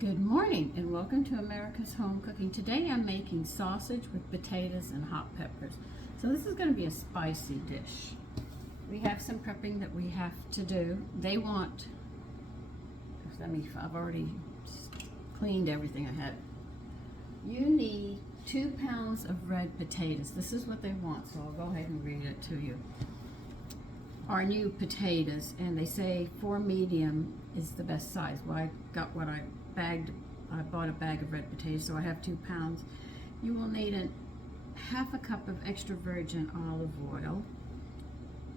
Good morning and welcome to America's Home Cooking. Today I'm making sausage with potatoes and hot peppers. So this is going to be a spicy dish. We have some prepping that we have to do. I've already cleaned everything I had. You need 2 pounds of red potatoes. This is what they want, so I'll go ahead and read it to you. Our new potatoes, and they say 4 medium is the best size. Well, I got what I bought a bag of red potatoes, so I have 2 pounds. You will need half a cup of extra virgin olive oil.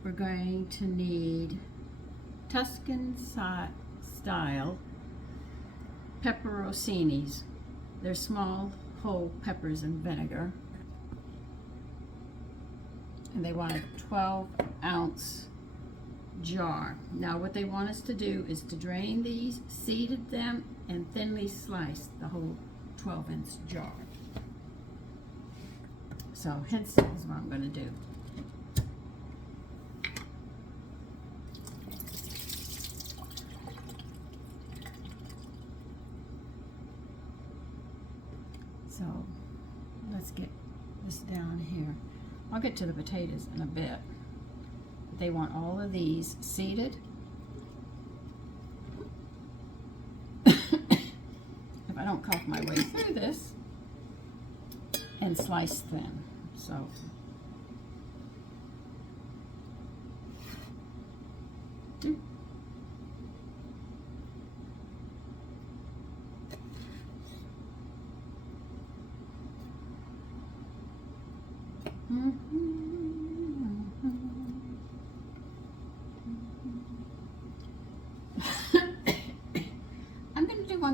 We're going to need Tuscan style pepperoncinis. They're small whole peppers and vinegar. And they want a 12-ounce jar. Now what they want us to do is to drain these, seeded them, and thinly slice the whole 12-ounce jar. So hence is what I'm going to do. So let's get this down here. I'll get to the potatoes in a bit. They want all of these seeded. If I don't cough my way through this, and sliced thin. So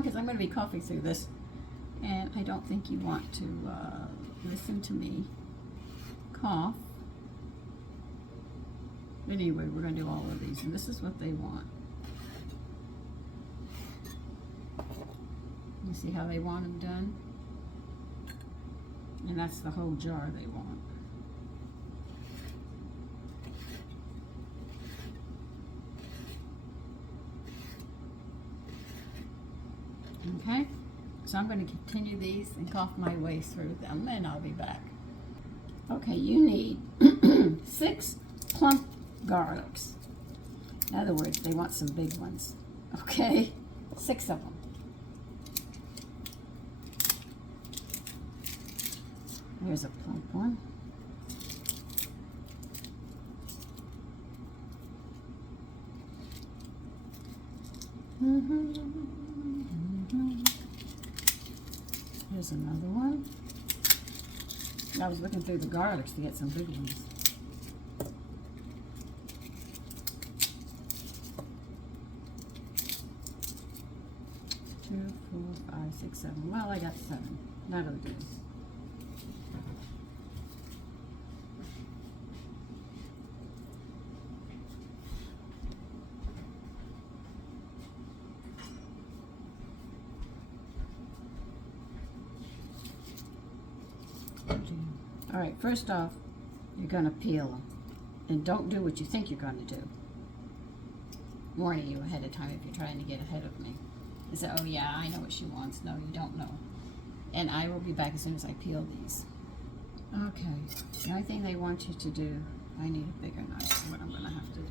because I'm going to be coughing through this, and I don't think you want to listen to me cough. Anyway, we're going to do all of these, and this is what they want. You see how they want them done? And that's the whole jar they want. Okay, so I'm going to continue these and cough my way through them, and I'll be back. Okay, you need 6 plump garlics. In other words, they want some big ones. Okay, 6 of them. Here's a plump one. Here's another one. I was looking through the garlics to get some big ones. Two, 4, 5, 6, 7. Well, I got 7. That'll do. All right, first off, you're going to peel them. And don't do what you think you're going to do. Warning you ahead of time if you're trying to get ahead of me. You say, oh yeah, I know what she wants. No, you don't know. And I will be back as soon as I peel these. Okay, the only thing they want you to do, I need a bigger knife, is what I'm going to have to do.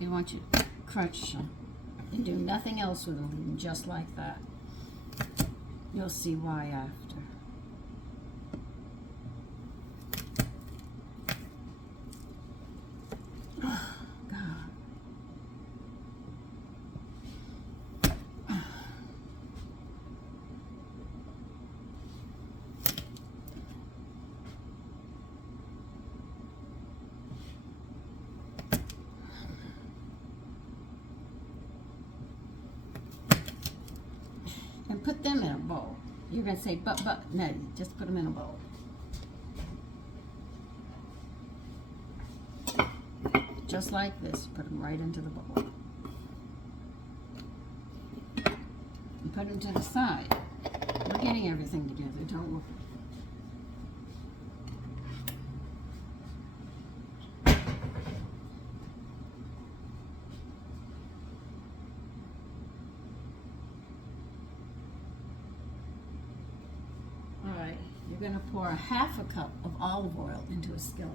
They want you to crunch them and do nothing else with them, just like that. You'll see why after. Oh, God. And put them in a bowl. You're going to say, but, no, just put them in a bowl. Just like this, put them right into the bowl. And put them to the side. We're getting everything together, don't worry. going to pour a half a cup of olive oil into a skillet.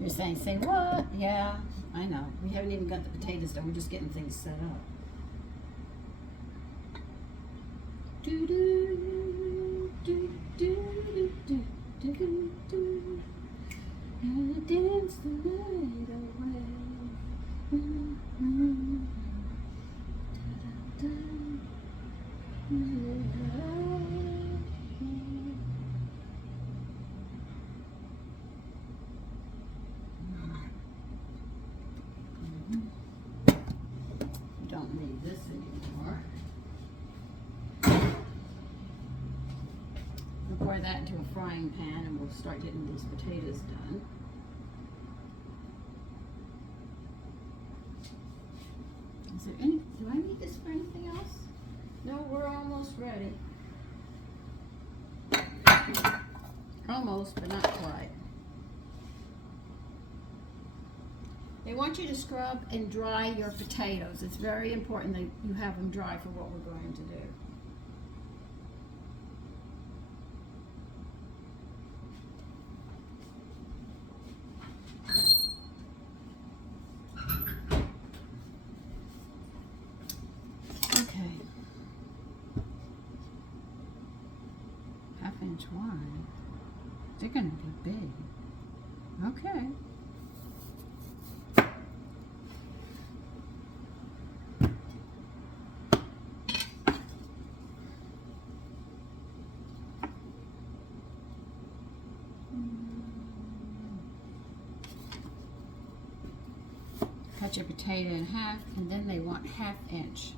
You're saying, say what? Yeah, I know. We haven't even got the potatoes done. We're just getting things set up. Do do do do do do do do do. Gonna dance the night away. Da, da, You don't need this anymore. We'll pour that into a frying pan and we'll start getting these potatoes done. Is there any, do I need this for anything else? No, we're almost ready. Almost, but not quite. They want you to scrub and dry your potatoes. It's very important that you have them dry for what we're going to do. Okay. 1/2 inch wide. They're gonna be big. Okay. Cut your potato in half, and then they want 1/2 inch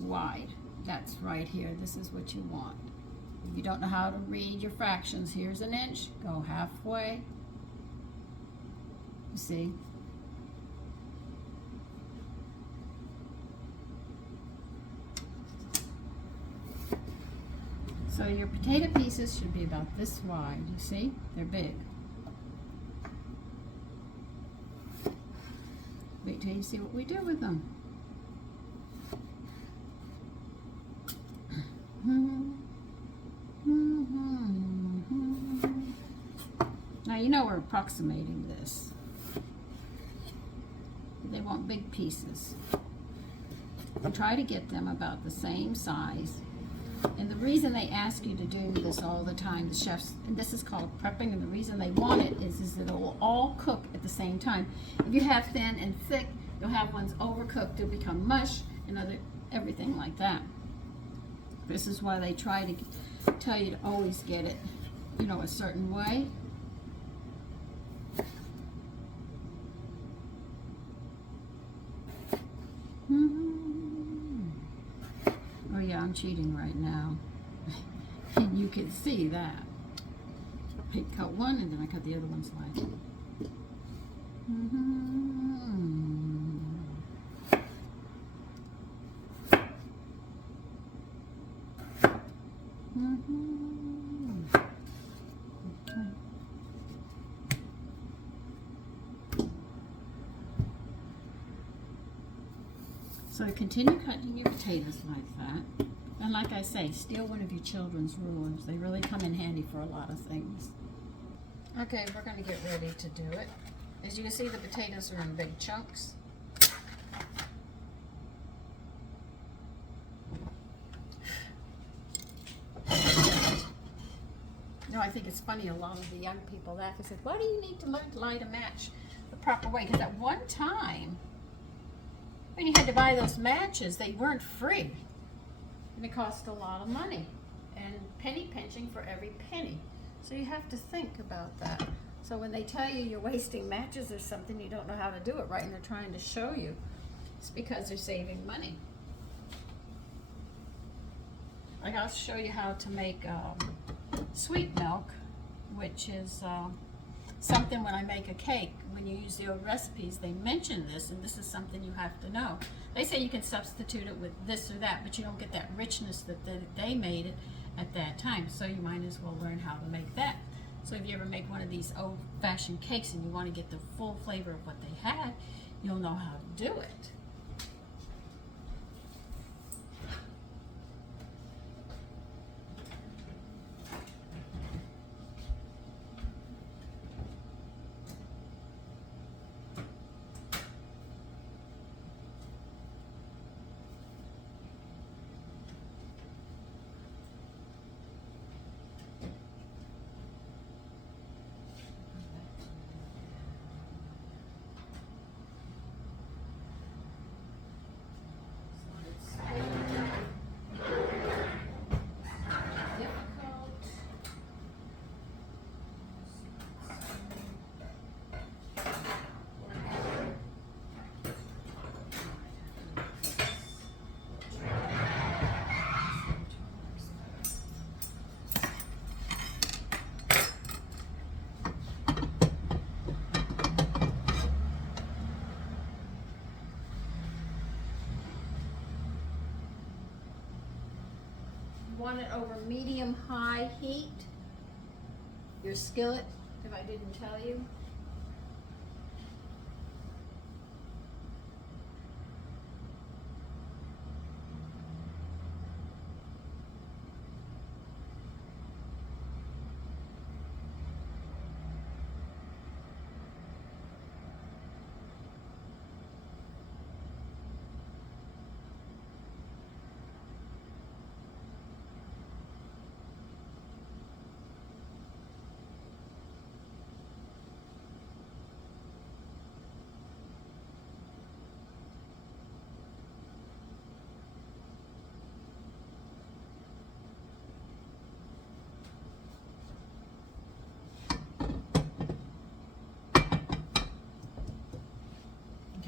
wide. That's right here. This is what you want. If you don't know how to read your fractions, here's an inch. Go halfway. You see? So your potato pieces should be about this wide. You see? They're big. Wait till you see what we do with them. Now you know we're approximating this. They want big pieces. And try to get them about the same size. And the reason they ask you to do this all the time, the chefs, and this is called prepping, and the reason they want it is that it will all cook at the same time. If you have thin and thick, you'll have ones overcooked, they'll become mush, and everything like that. This is why they try to tell you to always get it, you know, a certain way. Oh yeah, I'm cheating right now. And you can see that. I cut one and then I cut the other one slightly. So continue cutting your potatoes like that. And like I say, steal one of your children's rulers. They really come in handy for a lot of things. Okay, we're going to get ready to do it. As you can see, the potatoes are in big chunks. No, I think it's funny, a lot of the young people laugh and say, why do you need to learn to light a match the proper way? Because at one time, when you had to buy those matches, they weren't free. And it cost a lot of money. And penny pinching for every penny. So you have to think about that. So when they tell you you're wasting matches or something, you don't know how to do it right, and they're trying to show you, it's because they're saving money. Like I'll show you how to make sweet milk, which is something when I make a cake. When you use the old recipes, they mention this, and this is something you have to know. They say you can substitute it with this or that, but you don't get that richness that they made it at that time. So you might as well learn how to make that. So if you ever make one of these old-fashioned cakes and you want to get the full flavor of what they had, you'll know how to do it. want it over medium-high heat. Your skillet, if I didn't tell you.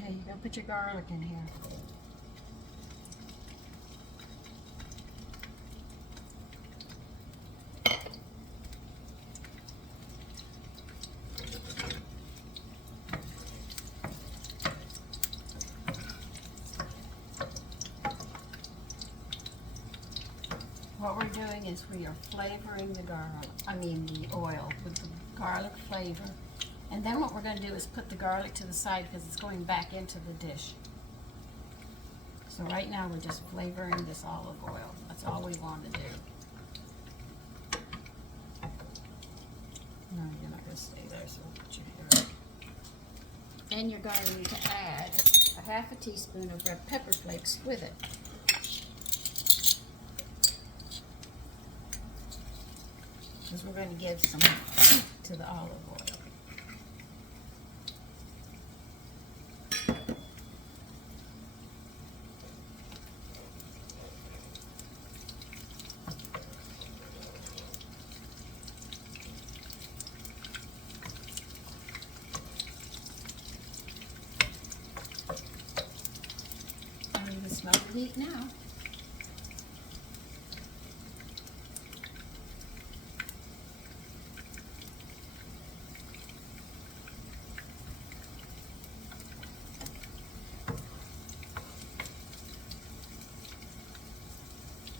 Okay, you're gonna put your garlic in here. What we're doing is we are flavoring the the oil with the garlic flavor. And then what we're going to do is put the garlic to the side because it's going back into the dish. So right now we're just flavoring this olive oil. That's all we want to do. No, you're not going to stay there, so we'll put you here. And you're going to add a half a teaspoon of red pepper flakes with it. Because we're going to give some heat to the olive oil. You can smell the heat now.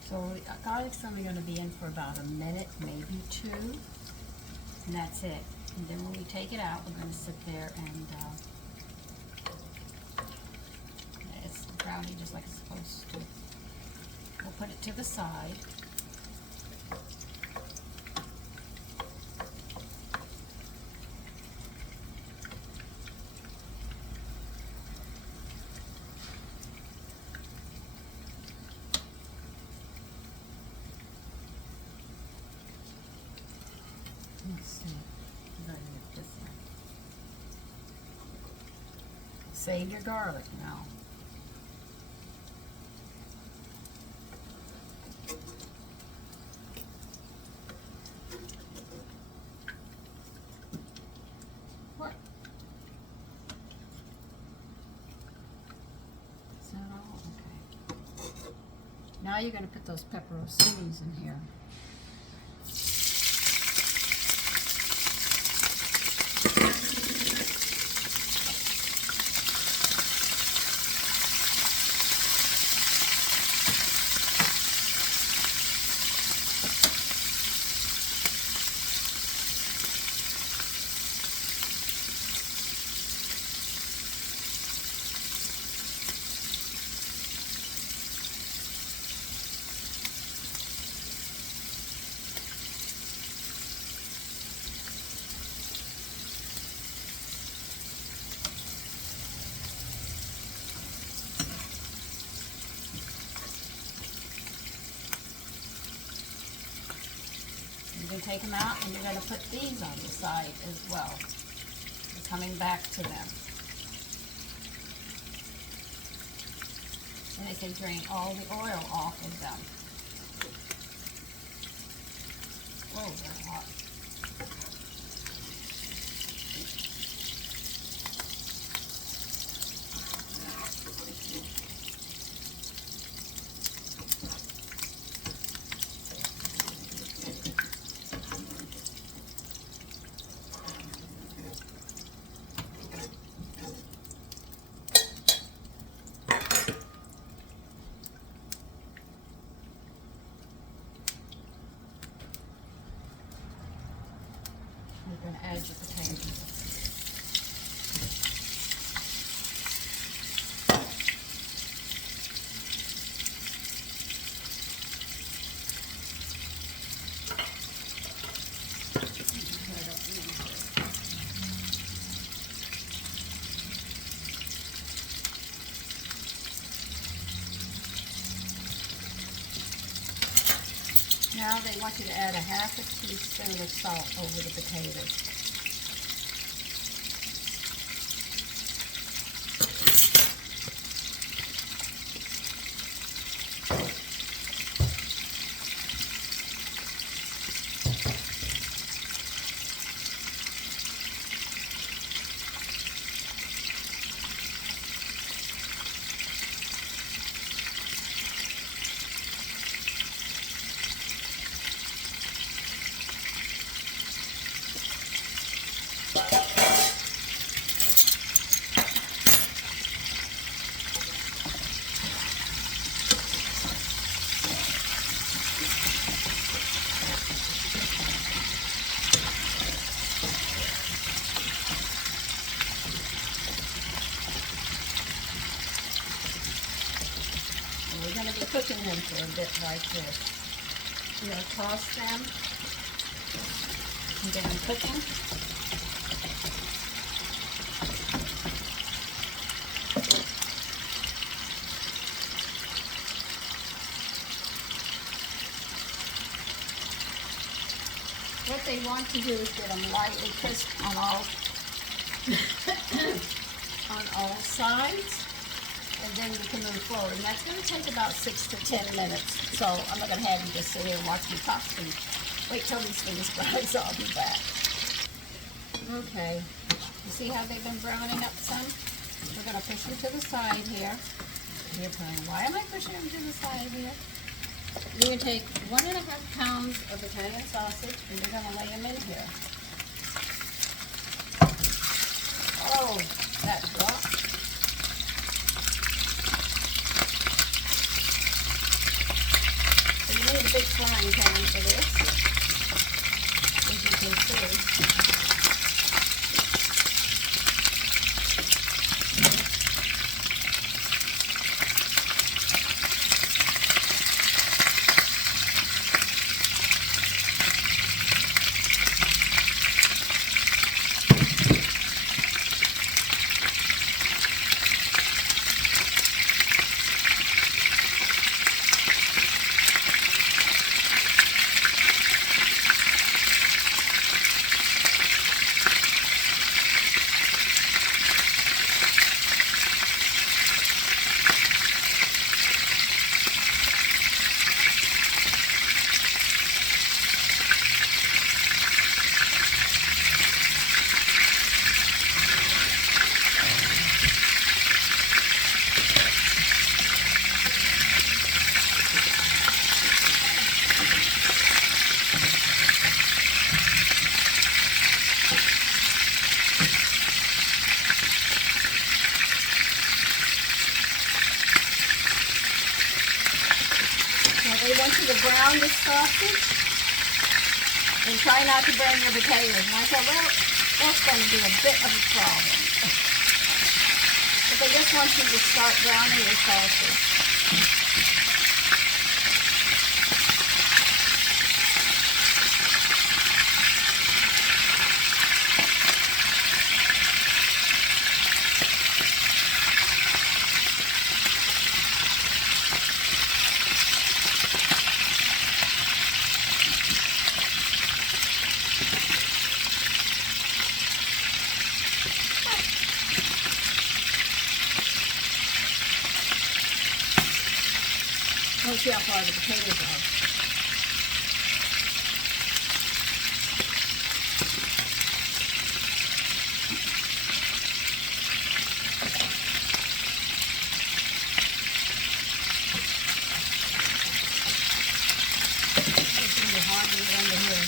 So garlic's only going to be in for about a minute, maybe 2, and that's it. And then when we take it out, we're going to sit there and it's browning just like it's supposed to. We'll put it to the side. Let's see. This one. Save your garlic now. What? Is that all? Okay. Now you're going to put those pepperoncinis in here. You're going to take them out and you're going to put these on the side as well. You're coming back to them. And they can drain all the oil off of them. Oh, they're hot. add your potatoes. Now they want you to add a half a teaspoon of salt over the potatoes. We're going to be cooking them for a bit like this. We're going to toss them and get them cooking. What they want to do is get them lightly crisp on all on all sides. And then you can move forward. And that's going to take about 6 to 10 minutes. So I'm not going to have you just sit here and watch me toss them. Wait till these things rise. I'll be back. Okay. You see how they've been browning up some? We're going to push them to the side here. You're praying, why am I pushing them to the side here? You're going to take 1.5 pounds of Italian sausage and you're going to lay them in here. Oh, that dropped. You need a big frying pan for this, as you can see. They want you to brown the sausage and try not to burn your potatoes. And I said, well, that's going to be a bit of a problem. But they just want you to start browning your sausage. Let's see how far the potatoes are. It's going to be hard to get under here.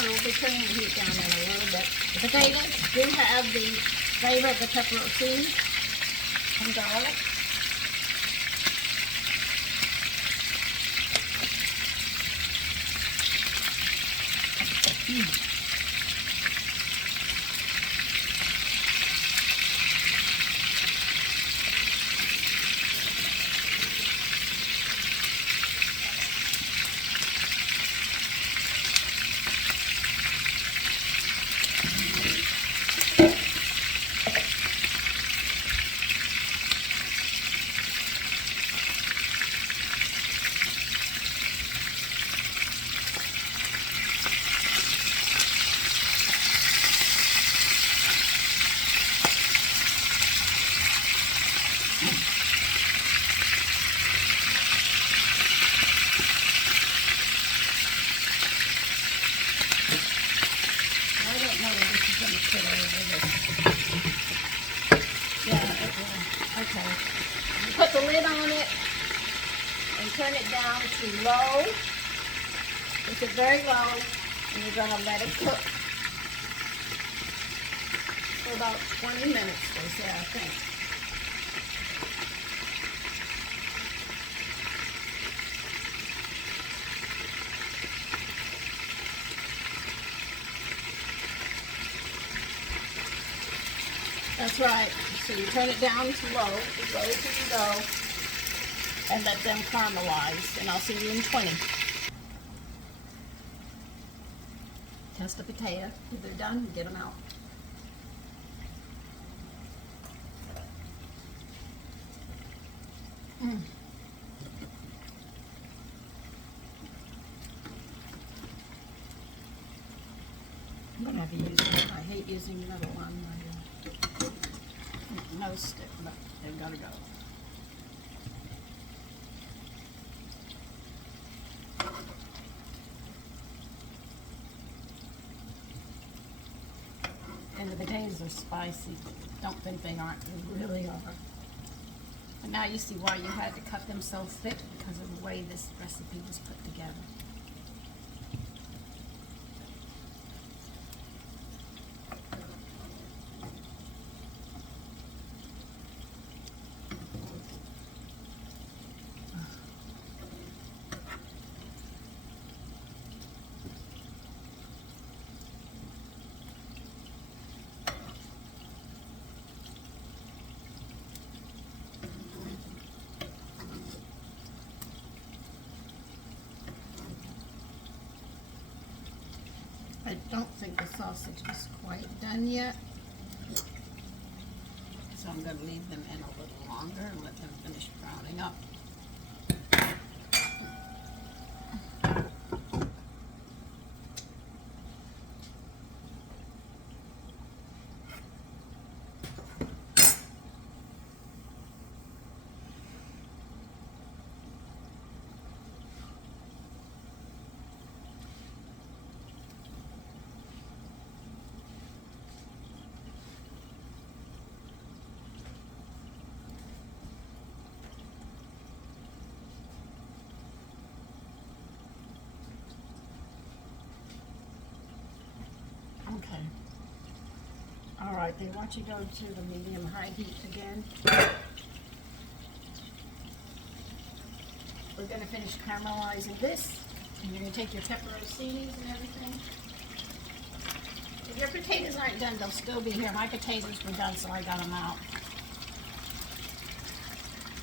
on. We'll be turning the heat down in a little bit. The potatoes do have the flavor of the pepperoni and garlic. Okay. You put the lid on it and turn it down to low. It's it very low, and you're going to let it cook for about 20 minutes, they say, I think. That's right. So you turn it down to low, as low as you can go, and let them caramelize. And I'll see you in 20. Test the potato. If they're done, get them out. I'm going to have to use it. I hate using metal on my no stick, but they've got to go. And the potatoes are spicy. Don't think they aren't. They really are. And now you see why you had to cut them so thick, because of the way this recipe was put together. I don't think the sausage is quite done yet, so I'm going to leave them in a little longer and let them finish browning up. Okay. All right, then once you go to the medium-high heat again, we're going to finish caramelizing this. And you're going to take your pepperoncinis and everything. If your potatoes aren't done, they'll still be here. My potatoes were done, so I got them out.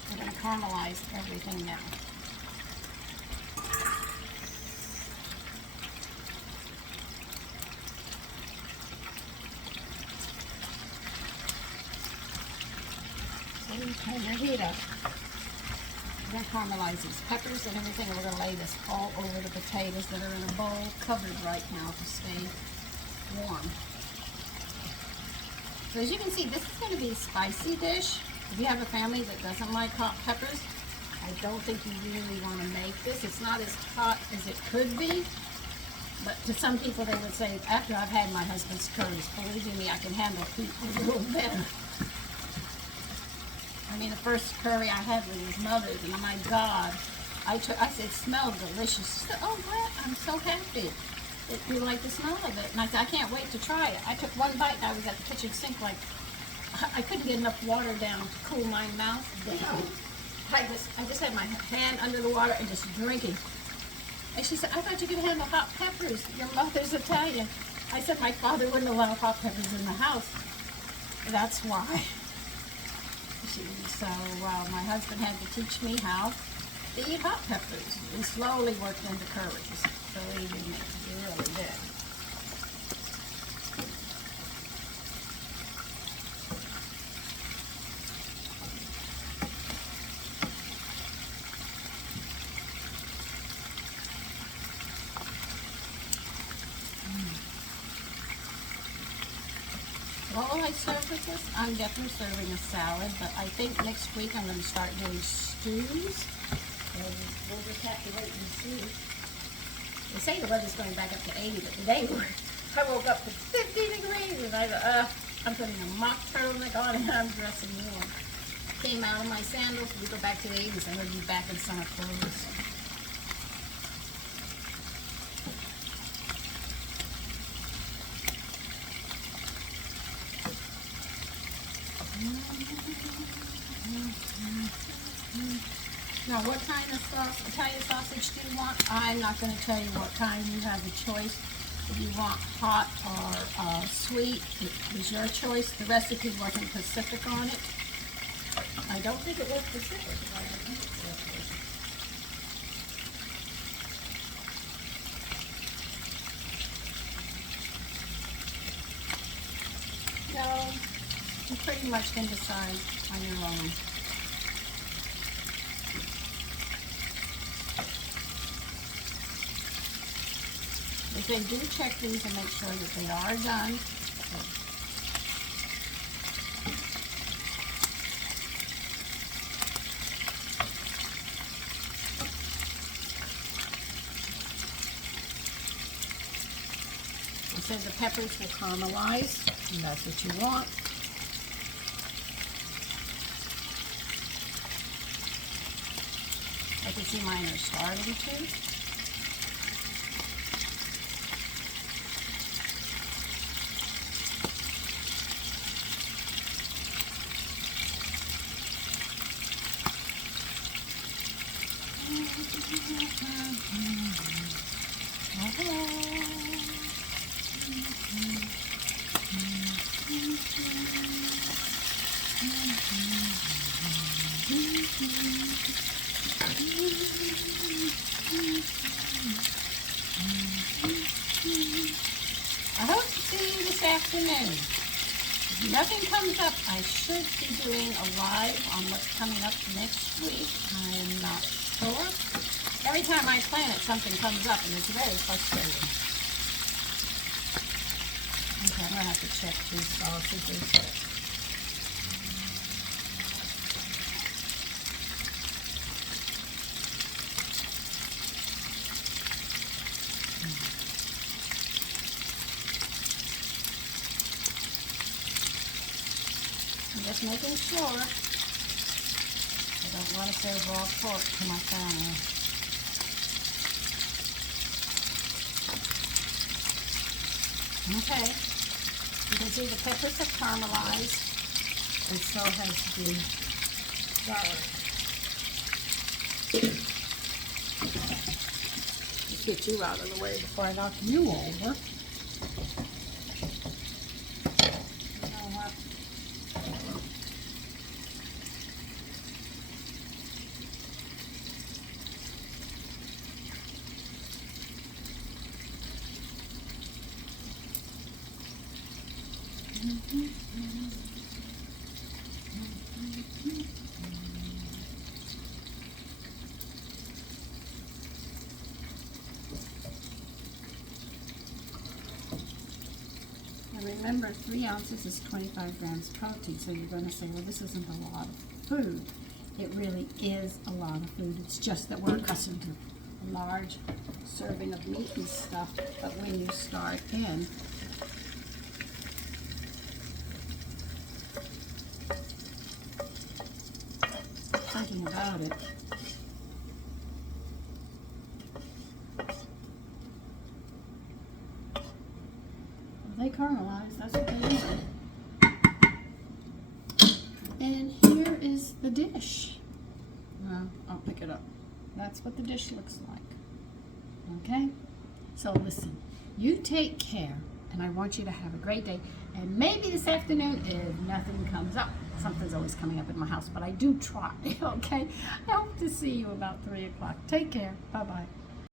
We're going to caramelize everything now. Turn your heat up. We're going to caramelize these peppers and everything, and we're going to lay this all over the potatoes that are in a bowl, covered right now to stay warm. So as you can see, this is going to be a spicy dish. If you have a family that doesn't like hot peppers, I don't think you really want to make this. It's not as hot as it could be, but to some people they would say, after I've had my husband's curries, believe you me, I can handle heat a little better. I mean, the first curry I had with his mother's, and oh my God, I said, it smelled delicious. She said, oh, what? I'm so happy. You like the smell of it. And I said, I can't wait to try it. I took one bite and I was at the kitchen sink like, I couldn't get enough water down to cool my mouth down. I just had my hand under the water and just drinking. And she said, I thought you could handle hot peppers. Your mother's Italian. I said, my father wouldn't allow hot peppers in the house. That's why. So my husband had to teach me how to eat hot peppers. And slowly worked into courage. Believe me, he really did. What will I serve with this? I'm definitely serving a salad, but I think next week I'm going to start doing stews. And we'll just have to wait and see. They say the weather's going back up to 80, but today I woke up to 50 degrees, and I'm putting a mock turtleneck on and I'm dressing warm. Came out of my sandals, we go back to the 80s, I'm going to be back in summer clothes. Now, what kind of Italian sausage do you want? I'm not going to tell you what kind. You have a choice. If you want hot or sweet, it was your choice. The recipe wasn't specific on it. I don't think it was specific. No, you pretty much can decide on your own. If they do check these and make sure that they are done. It says the peppers will caramelize, and that's what you want. I can see mine are starting to. I hope to see you this afternoon. If nothing comes up, I should be doing a live on what's coming up next week. I'm not sure. Every time I plan it, something comes up, and it's very frustrating. Okay, I'm going to have to check these sausages. I'm just making sure. I don't want to serve raw pork to my family. Okay. You can see the peppers have caramelized, and so has the celery. Let's get you out of the way before I knock you over. You know what? And remember, 3 ounces is 25 grams protein, so you're going to say, well, this isn't a lot of food. It really is a lot of food. It's just that we're accustomed to a large serving of meat and stuff, but when you start in, thinking about it, They caramelize. That's what they do. And here is the dish. Well, I'll pick it up. That's what the dish looks like. Okay? So listen, you take care, and I want you to have a great day. And maybe this afternoon, if nothing comes up, something's always coming up in my house, but I do try, okay? I hope to see you about 3 o'clock. Take care. Bye-bye.